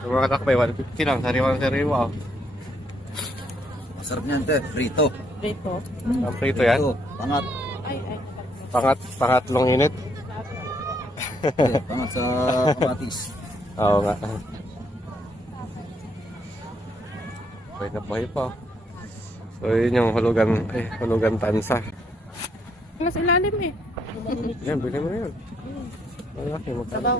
Yung mga takbay, 150 lang. Sariwang-sariwa. Oh. Masarap niyan, te. Prito. Dito. Ang prito yan. Prito. Pangat. Ay. Pangatlong init. Pangat sa kamatis. Oo nga. Buhay na buhay pa. So yun yung hulugan tansa. Mas ilalim eh. Yan, bigyan mo na yun. Malaki, Sabaw.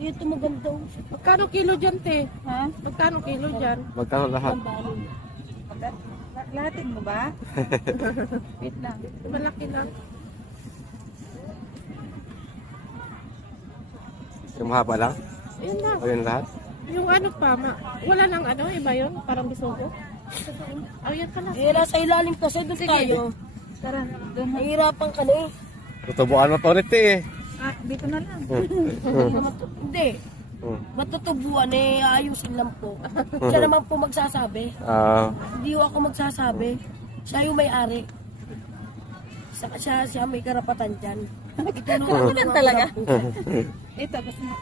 Ito maganda. Magkano kilo dyan, te? Ha? Magkano kilo dyan? Magkano lahat? Lahatin mo ba? Wait lang. Malaki lang. Yung mahaba lang? Ayun na. O yun lahat? Yung ano pa, wala nang ano, iba yun? Parang bisogo? Oh, yan pala. Hira sa ilalim kasi doon tayo. Tara, doon. Nahihirapan ka na eh. Tutubuan mo pa ulit eh. Ah, dito na lang. Hindi. Matutubuan eh, ayusin lang po. Siya naman po magsasabi. Hindi ako magsasabi. Siya yung may-ari. Siya may karapatan dyan. Karapatan talaga? Ito, basta na.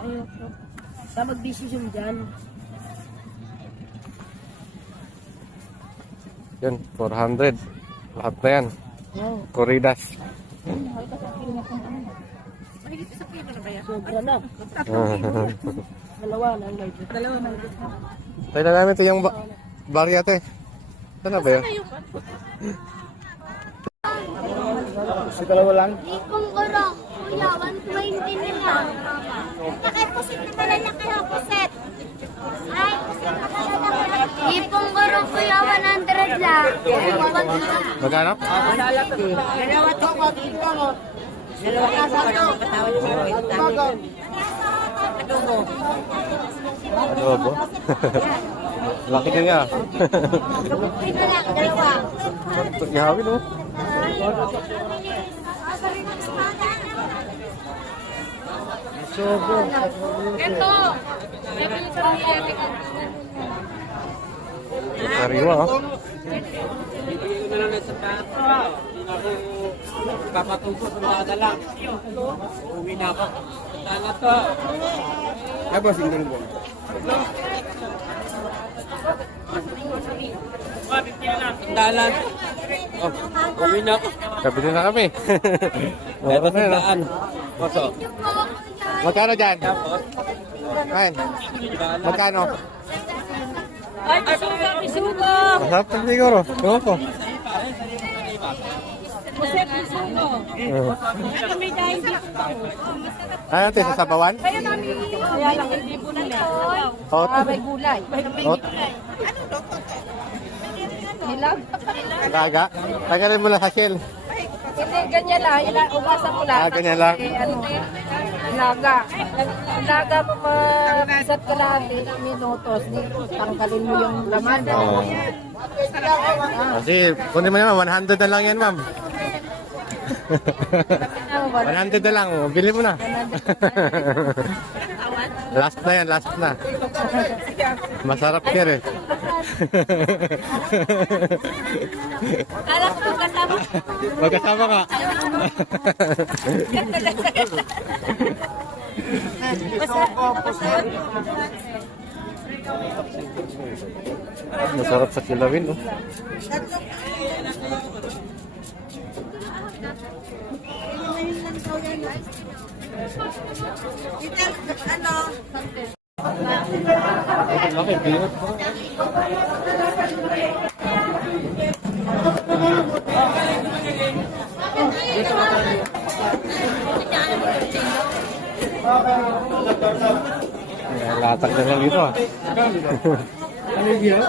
Ayoko. Siya mag-decision dyan. Yan, 400. Lahat na yan. Wow. Corridas. Mahigit sa kilo na kaya? Sobra na. Dalawa na. Dalawa na. Tayo na namin ito yung barya ito eh. Saan na ba yun? Yung ano? Si dalawa lang? Ipong gurong, kuya, 120 nila. Nakay pusit na malalaki ha, pusit. Ay, pusit na malalaki. Ipong gurong, kuya, 100 lang. Magkano? Dalawa to ko dito mo. Dalawa ka sa to. Adobo. Laki din nga. Ito lang, dalawa. Ihawin oh. Ito! Sariwa oh. Papatuso sa mga lang. Uwi na ako. Sana to. Ay, boss, hindi mo. Dalan. Oh, uwi na ako. Kabili na kami. Ay, boss, Ano, daan. Boso. magkano dyan? Kain. Magkano? Ay, isugo! Masarap na siguro. Ewan ko. Puset, isugo! Ano may dahil dito? Ano ito? Sasabawan? Kaya lang, hindi po na lang. Hot? May gulay. Hot? Hilag? Laga? Tagalin mo lang sa shell. Hindi, ganyan lang. Ugasan mo lang. Ganyan lang. Ilaga. Ilaga mo mapisat ka lang. Minutos. Tanggalin mo yung laman. Oo. Kasi, kung di mo naman, 100 na lang yan, ma'am. 100 na lang. Bili mo na. Last na yan, last na. Masarap yan eh. Alam ko kasama. Magkasama ka. Masarap sa kilawin, oh. Laki, binot mo. Latag na lang dito ah. Ano yun?